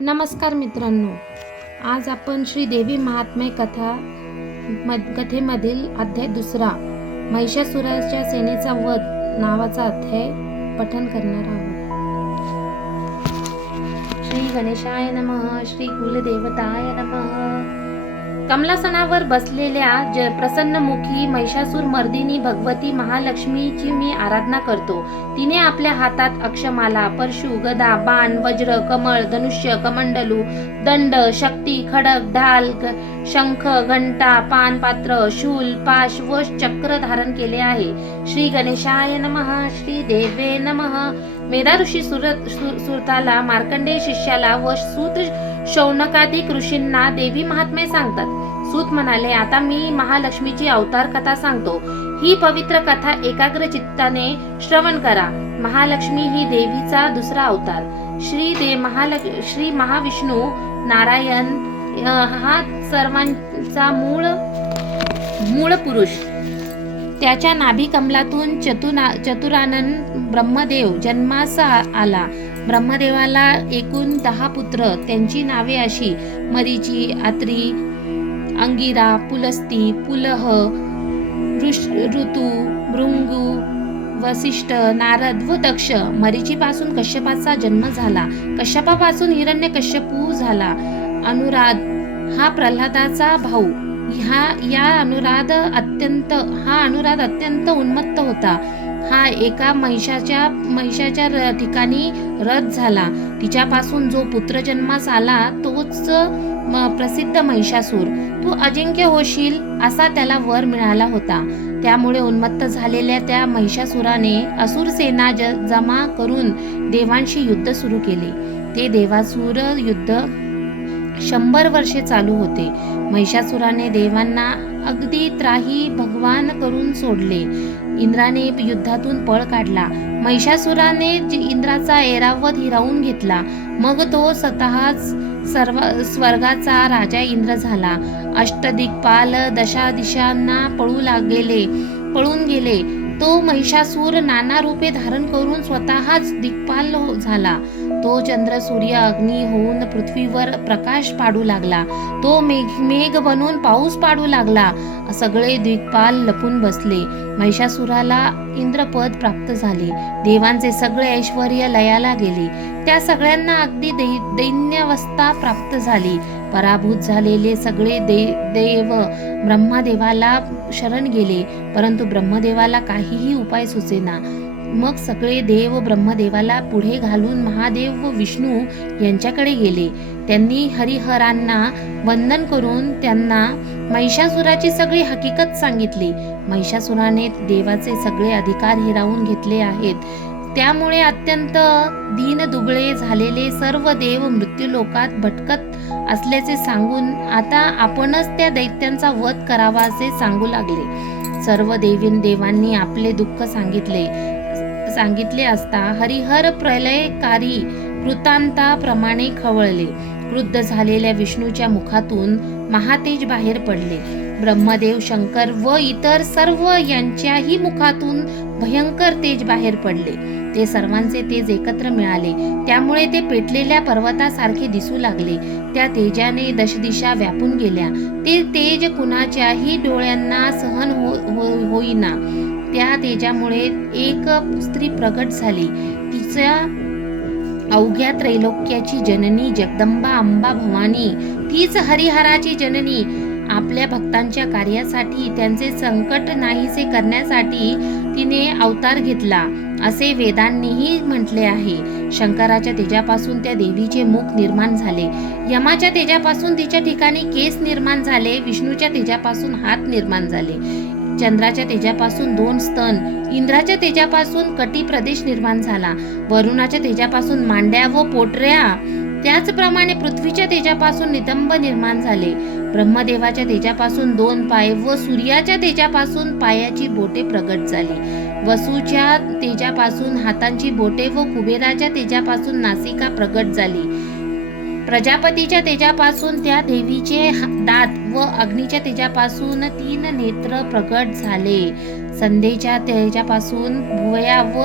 नमस्कार मित्रांनो, आज आपण श्री देवी महात्म्य कथेमधील अध्याय 2 महिषासुराच्या सेनेचा वध नावाचा अध्याय पठन करणार आहोत. श्री गणेशाय नमः. श्री कुलदेवताय नमः. कमलासनावर बसलेल्या प्रसन्नमुखी महिषासूर मर्दिनी भगवती महालक्ष्मीची मी आराधना करतो. तिने आपल्या हातात अक्षमाला, परशु, गदा, बाण, वज्र, कमळ, धनुष्य, कमंडलू, दंड, शक्ती, खडक, ढाल, शंख, घंटा, पानपात्र, शूल, पाश व चक्र धारण केले आहे. श्री गणेशाय नमः. श्री देवे नमः. मेधा ऋषी सुरताला, मार्कंडेय शिष्याला व सूत शौनकादिक ऋषींना देवी महात्म्य सांगतात. सूत म्हणाले, आता मी महालक्ष्मीची अवतार कथा सांगतो. ही पवित्र कथा एकाग्र चित्ताने श्रवण करा. महालक्ष्मी ही देवीचा दुसरा अवतार. श्री महाविष्णू नारायण हा सर्वांचा मूळ पुरुष. त्याच्या नाभी कमलातून चतुरानन ब्रह्मदेव जन्मास आला. ब्रह्मदेवाला एकूण 10 पुत्र. त्यांची नावे अशी: मरीची, आत्री, अंगिरा, पुलस्ती, पुलह, ऋतू, भृंगू, वसिष्ठ, नारद व दक्ष. मरीचीपासून कश्यपाचा जन्म झाला. कश्यपापासून हिरण्यकश्यपू झाला. अनुराध हा प्रल्हादाचा भाऊ. हा अनुराध अत्यंत उन्मत्त होता. हा एका महिषाच्या ठिकाणी रथ झाला. तिच्यापासून जो पुत्र जन्मास आला तोच प्रसिद्ध महिषासूर. तू अजिंक्य होशील असा त्याला वर मिळाला होता. त्यामुळे उन्मत्त झालेल्या त्या महिषासुराने असुर सेना जमा करून देवांशी युद्ध सुरू केले. ते देवासुर युद्ध 100 वर्षे चालू होते. महिषासुराने देवांना अगदी त्राही भगवान करून सोडले. इंद्राने युद्धातून पळ काढला. महिषासुराने इंद्राचा ऐरावत हिरावून घेतला. मग तो स्वतःच स्वर्गाचा राजा इंद्र झाला. अष्टदिक्पाल दशादिशांना पळून गेले. तो महिषासूर नाना रूपे धारण करून स्वतःच दिक्पाल झाला. तो चंद्र, सूर्य, अग्नी होऊन पृथ्वीवर प्रकाश पाडू लागला. तो मेघ बनून पाऊस पाडू लागला. सगळे दिक्पाल लपून बसले. महिषासुराला इंद्रपद प्राप्त झाले. देवांचे सगळे ऐश्वर्य लयाला गेले. त्या सगळ्यांना अगदी दैन्यावस्था प्राप्त झाली. पराभूत झालेले सगळे देव ब्रह्मदेवाला शरण गेले, परंतु ब्रह्मदेवाला काहीही उपाय सुचेना. मग सगळे देव ब्रह्मदेवाला पुढे घालून महादेव व विष्णू यांच्याकडे गेले. त्यांनी हरिहरांना वंदन करून त्यांना महिषासुराची सगळी हकीकत सांगितली. महिषासुराने देवाचे सगळे अधिकार हिरावून घेतले आहेत. त्यामुळे अत्यंत दीनदुबळे झालेले सर्व देव मृत्यूलोकात भटकत असल्याचे सांगून आता आपणच त्या दैत्यांचा वध करावा असे सांगू लागले. सर्व देवांनी आपले दुःख सांगितले असता हरिहर प्रलयकारी वृत्तांताप्रमाणे खवळले. क्रुद्ध झालेल्या विष्णूच्या मुखातून महातेज बाहेर पडले. ब्रह्मदेव, शंकर व इतर सर्व यांच्याही मुखातून भयंकर तेज बाहेर पडले. ते सर्वांचे तेज एकत्र मिळाले. त्यामुळे ते पेटलेल्या पर्वतासारखे दिसू लागले. त्या तेजाने दशदिशा व्यापून गेल्या. ते तेज कुणाच्याही डोळ्यांना सहन होईना. त्या तेजामुळे एक स्त्री प्रगट झाली. तिच्या अवघ्या त्रैलोक्याची जननी जगदंबा अंबा भवानी, तीच हरिहराची जननी, आपल्या भक्तांच्या कार्यासाठी, त्यांचे संकट नाहीसे करण्यासाठी तिने अवतार घेतला असे वेदांनीही म्हटले आहे. शंकराच्या तेजापासून त्या देवीचे मुख निर्माण झाले. यमाच्या तेजापासून तिच्या ठिकाणी केस निर्माण झाले. विष्णूच्या तेजापासून हात निर्माण झाले. चंद्राच्या तेजापासून 2 स्तन, इंद्राच्या तेजापासून कटी प्रदेश निर्माण झाला. वरुणाच्या तेजापासून मांड्या व पोटऱ्या, त्याचप्रमाणे पृथ्वीच्या तेजापासून नितंब निर्माण झाले. ब्रह्मदेवाच्या तेजापासून 2 पाय व सूर्याच्या तेजापासून पायाची बोटे प्रगट झाली. वसूच्या तेजापासून हातांची बोटे व कुबेराच्या तेजापासून नासिका प्रगट झाली. प्रजापतीच्या तेजापासून त्या देवीचे दात व अग्नीच्या तेजापासून 3 नेत्र प्रगट झाले. संध्येच्या तेजापासून भुवया व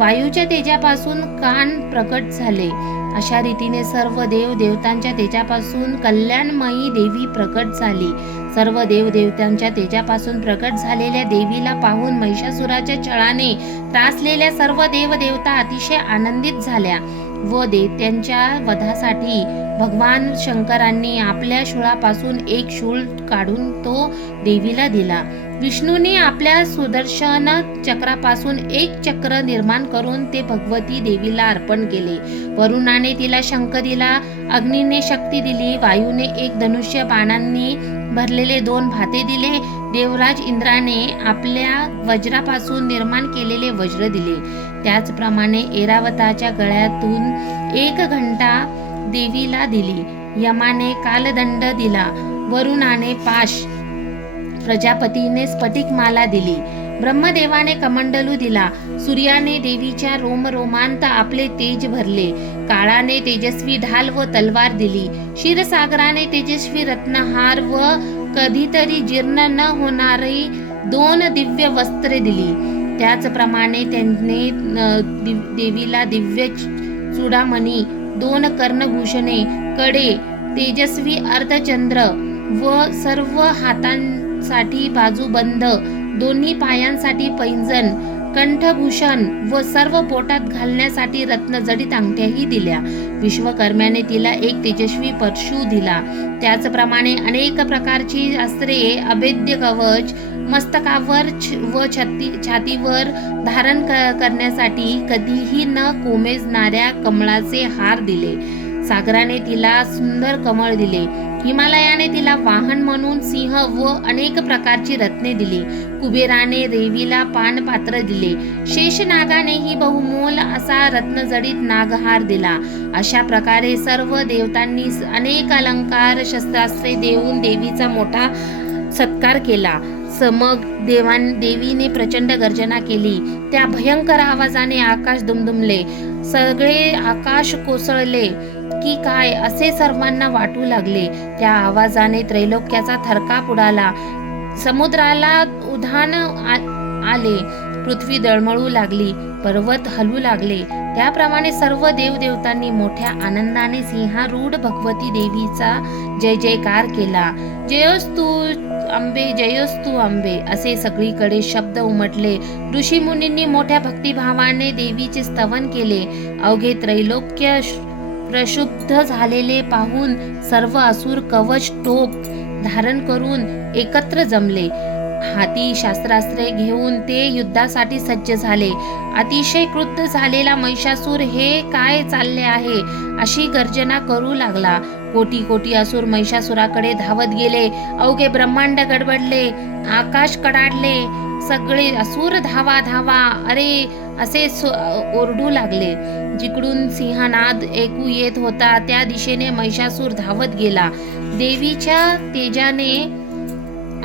वायूच्या तेजापासून कान प्रकट झाले. अशा रीतीने सर्व देव देवतांच्या तेजापासून कल्याणमयी देवी प्रकट झाली. सर्व देव देवतांच्या तेजापासून प्रकट झालेल्या देवीला पाहून महिषासुराच्या छळाने त्रासलेल्या सर्व देव देवता अतिशय आनंदित झाल्या व त्यांच्या वधासाठी भगवान शंकरांनी आपल्या शूळापासून एक शूळ काढून तो देवीला दिला. विष्णूने आपल्या सुदर्शन चक्रापासून एक चक्र निर्माण करून ते भगवती देवीला अर्पण केले. वरुणाने तिला शंख दिला, अग्नीने शक्ती दिली, वायूने एक धनुष्य बाणांनी भरलेले 2 भाते दिले, देवराज इंद्राने आपल्या वज्रापासून निर्माण केलेले वज्र दिले. त्याचप्रमाणे ऐरावताच्या गळ्यातून एक घंटा देवीला दिली, यमाने कालदंड दिला, वरुणाने पाश, प्रजापतीने स्फटिकमाला दिली, ब्रह्मदेवाने कमंडलू दिला, सूर्याने देवीच्या रोमरोमांत आपले तेज भरले, काळाने तेजस्वी ढाल व तलवार दिली, क्षीरसागराने तेजस्वी रत्नहार व कधीतरी जीर्ण न होणारी 2 दिव्य वस्त्रे दिली. त्याचप्रमाणे त्यांनी देवीला दिव्य चूडामणी, 2 कर्णभूषणे, कडे, तेजस्वी अर्धचंद्र व सर्व हातांसाठी बाजूबंद, दोन्ही पायांसाठी पैंजण, कंठभूषण व सर्व पोटात घालण्यासाठी रत्नजडित अंगठ्याही दिल्या. विश्वकर्म्याने तिला एक तेजस्वी परशु दिला. त्याचप्रमाणे अनेक प्रकारची अस्त्रे, अभेद्य कवच, मस्तकावर व छातीवर धारण करण्यासाठी कधीही न कोमेजणाऱ्या कमळाचे हार दिले. सागराने तिला सुंदर कमळ दिले. हिमालयाने तिला वाहन म्हणून सिंह व अनेक प्रकारची रत्ने दिली. कुबेराने देवीला पानपात्र दिले. शेषनागानेही बहुमोल असा रत्नजडित नागहार दिला. अशा प्रकारे सर्व देवतांनी अनेक अलंकार, शस्त्रास्त्रे देऊन देवीचा मोठा सत्कार केला. मग देवीने प्रचंड गर्जना केली. त्या भयंकर आवाजाने आकाश दुमदुमले, सगळे आकाश कोसळले की काय असे सर्वांना वाटू लागले. त्या आवाजाने त्रैलोक्याचा थरकाप उडाला, समुद्राला उधाण आले, पृथ्वी दळमळू लागली, पर्वत हलू लागले. त्याप्रमाणे सर्व देवदेवतांनी मोठ्या आनंदाने सिंहारूढ भगवती देवीचा जय जयकार केला. जयोस्तु अंबे, जयोस्तु अंबे असे सगळीकडे शब्द उमटले. ऋषीमुनींनी मोठ्या भक्तिभावाने देवीचे स्तवन केले. अवघे त्रैलोक्य प्रक्षुब्ध झालेले पाहून सर्व असुर कवच टोप धारण करून एकत्र जमले. हाती शस्त्रास्त्रे घेऊन ते युद्धासाठी सज्ज झाले. अतिशय क्रुद्ध झालेला महिषासूर हे काय चालले आहे अशी गर्जना करू लागला. कोटी कोटी असुर महिषासुराकडे धावत गेले. अवघे ब्रह्मांड गडबडले, आकाश कडाडले. सगळे असुर धावा धावा अरे असे ओरडू लागले. जिकडून सिंहनाद ऐकू येत होता त्या दिशेने महिषासूर धावत गेला. देवीच्या तेजाने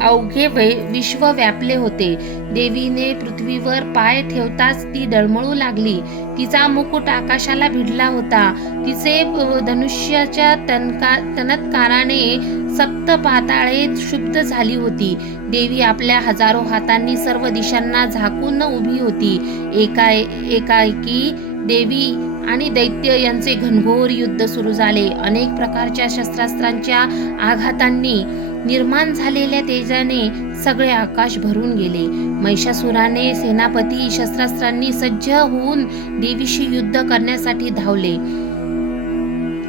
अवघे विश्व व्यापले होते. देवीने पृथ्वीवर पाय ठेवताच ती डळमळू लागली. तिचा मुकुट आकाशाला भिडला होता. तिचे धनुष्याच्या तनत्काराने सप्त पाताळे शुद्ध झाली होती. देवी आपल्या हजारो हातांनी सर्व दिशांना झाकून उभी होती. एकाएकी देवी आणि दैत्य यांचे घनघोर युद्ध सुरू झाले. अनेक प्रकारच्या शस्त्रास्त्रांच्या आघातांनी निर्माण झालेल्या तेजाने सगळे आकाश भरून गेले. महिषासुराने सेनापती शस्त्रास्त्रांनी सज्ज होऊन देवीशी युद्ध करण्यासाठी धावले.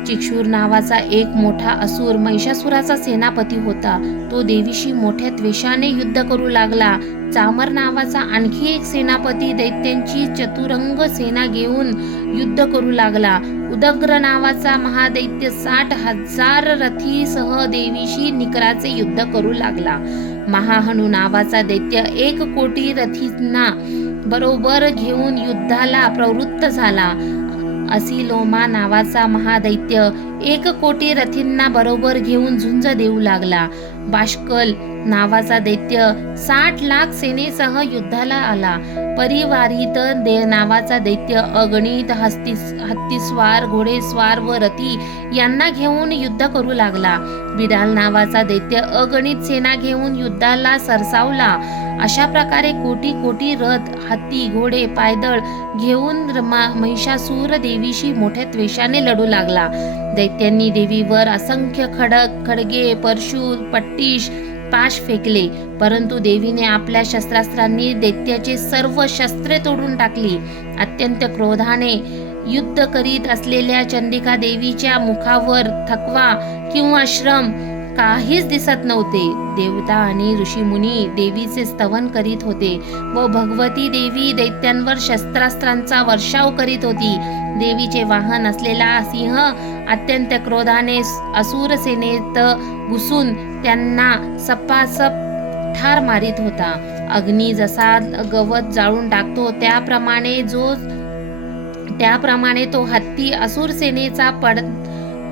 चिक्षूर नावाचा एक मोठा असुर महिषासुराचा सेनापती होता. तो देवीशी मोठ्या द्वेषाने युद्ध करू लागला. चामर नावाचा आणखी एक सेनापती दैत्यांची चतुरंग सेना घेऊन युद्ध करू लागला. उदग्र नावाचा महादैत्य 60,000 रथीसह देवीशी निकराचे युद्ध करू लागला. महाहनू नावाचा दैत्य 1 कोटी रथींना बरोबर घेऊन युद्धाला प्रवृत्त झाला. असिलोमा नावाचा महादैत्य 1 कोटी रथींना बरोबर घेऊन झुंज देऊ लागला. बाष्कल नावाचा दैत्य 60 लाख सेनेसह युद्धाला आला. परिवारित नावाचा दैत्य अगणित हत्तीस्वार, घोडेस्वार व रथी यांना घेऊन युद्ध करू लागला. बिडाल नावाचा दैत्य अगणित सेना घेऊन युद्धाला सरसावला. अशा प्रकारे कोटी कोटी रथ, हत्ती, घोडे, पायदळ घेऊन महिषासूर देवीशी मोठ्या द्वेषाने लढू लागला. दैत्यांनी देवीवर असंख्य खडगे, परशु, पट्टीश, पाश फेकले, परंतु देवीने आपल्या शस्त्रास्त्रांनी दैत्याचे सर्व शस्त्रे तोडून टाकली. अत्यंत क्रोधाने युद्ध करीत असलेल्या चंडिका देवीच्या मुखावर थकवा किंवा श्रम काहीच दिसत नव्हते. देवता आणि ऋषीमुनी देवीचे स्तवन करीत होते व भगवती देवी दैत्यांवर शस्त्रास्त्रांचा वर्षाव करीत होती. देवीचे वाहन असलेला सिंह अत्यंत क्रोधाने असुर सेनेत घुसून त्यांना सपासप ठार मारित होता. अग्नी जसा गवत जाळून टाकतो त्याप्रमाणे तो हत्ती असुर सेनेचा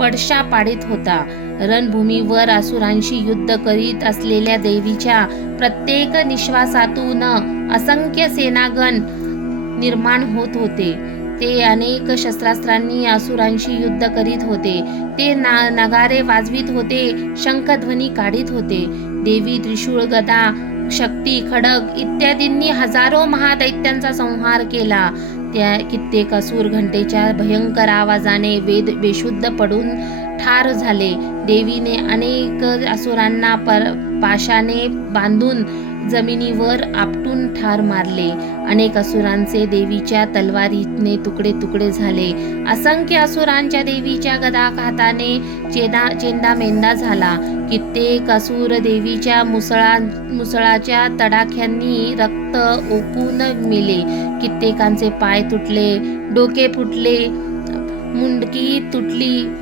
पडशा पाडित होता. रणभूमीवर असुरांशी युद्ध करीत असलेल्या देवीच्या प्रत्येक निश्वासातून असंख्य सेनागण निर्माण होत होते. ते अनेक शस्त्रास्त्रांनी असुरांशी युद्ध करीत होते. ते नगारे वाजवित होते, शंखध्वनी काढीत होते. देवी त्रिशूळ, गदा, शक्ती, खडग इत्यादींनी हजारो महादैत्यांचा संहार केला. त्या कित्येक असुर घंटेच्या भयंकर आवाजाने बेशुद्ध पडून ठार झाले. देवीने अनेक असुरांना पाशाने बांधून जमिनीवर आपटून ठार मारले. अनेक असुरांचे देवीच्या तलवारीने तुकडे तुकडे झाले. असंख्य असुरांच्या देवीच्या गदाघाताने चेंदामेंदा झाला. कित्येक असुर देवीच्या मुसळाच्या तडाख्यांनी रक्त ओकून मेले. कित्येकांचे पाय तुटले, डोके फुटले,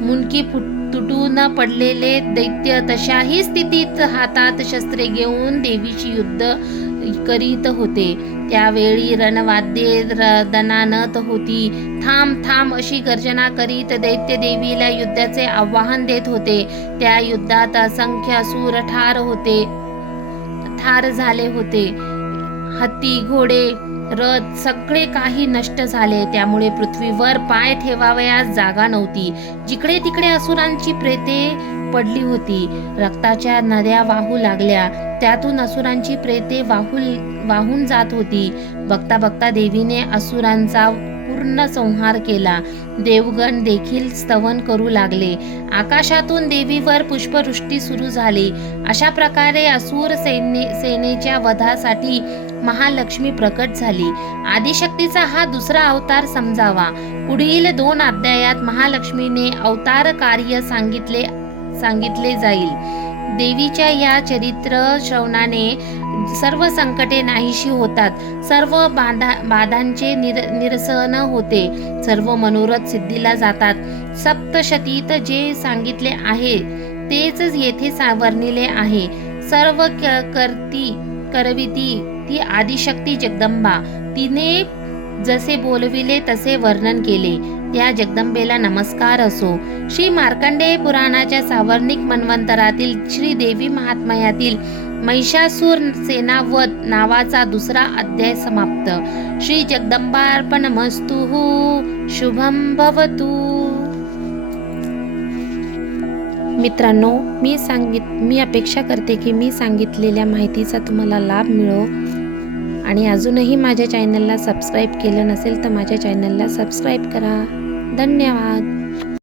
मुंडकी तुटून पडलेले दैत्य तशाही स्थितीत हातात शस्त्रे घेऊन देवीशी युद्ध करीत होते. त्यावेळी रणवाद्ये दणाणत होती. थांब थांब अशी गर्जना करीत दैत्य देवीला युद्धाचे आवाहन देत होते. त्या युद्धात असंख्य असुर ठार झाले होते. हत्ती, घोडे, रथ सगळे काही नष्ट झाले. त्यामुळे पृथ्वीवर पाय ठेवावयास जागा नव्हती. जिकडे तिकडे असुरांची प्रेते पडली होती. रक्ताच्या नद्या वाहू लागल्या. त्यातून असुरांची प्रेते वाहून जात होती. बघता बघता देवीने असुरांचा पूर्ण संहार केला. देवगण देखील स्तवन करू लागले. आकाशातून देवीवर पुष्पवृष्टी सुरू झाली. अशा प्रकारे असुर सेनेच्या वधासाठी महालक्ष्मी प्रकट झाली. आदिशक्तीचा हा दुसरा अवतार समजावा. पुढील 2 अध्यायात महालक्ष्मीने अवतार कार्य सांगितले जाईल. देवीच्या या चरित्र श्रवणाने सर्व संकटे नाहीशी होतात. सर्व बाधांचे निरसन होते. सर्व मनोरथ सिद्धीला जातात. सप्तशतीत जे सांगितले आहे तेच येथे वर्णिले आहे. सर्व करविती ती आदिशक्ती जगदंबा. तिने जसे बोलविले तसे वर्णन केले. त्या जगदंबेला नमस्कार असो. श्री मार्कंडेय पुराणाच्या सावर्णिक मन्वंतरातील श्री देवी महात्म्यातील महिषासूर सेनावध नावाचा दुसरा अध्याय समाप्त. श्री जगदंबार्पणमस्तु. शुभम भवतु. मित्रांनो, मी अपेक्षा करते की मी सांगितलेल्या माहितीचा तुम्हाला लाभ मिळो. आणि अजूनही माझ्या चॅनलला सबस्क्राईब केलं नसेल तर माझ्या चॅनलला सबस्क्राईब करा. धन्यवाद.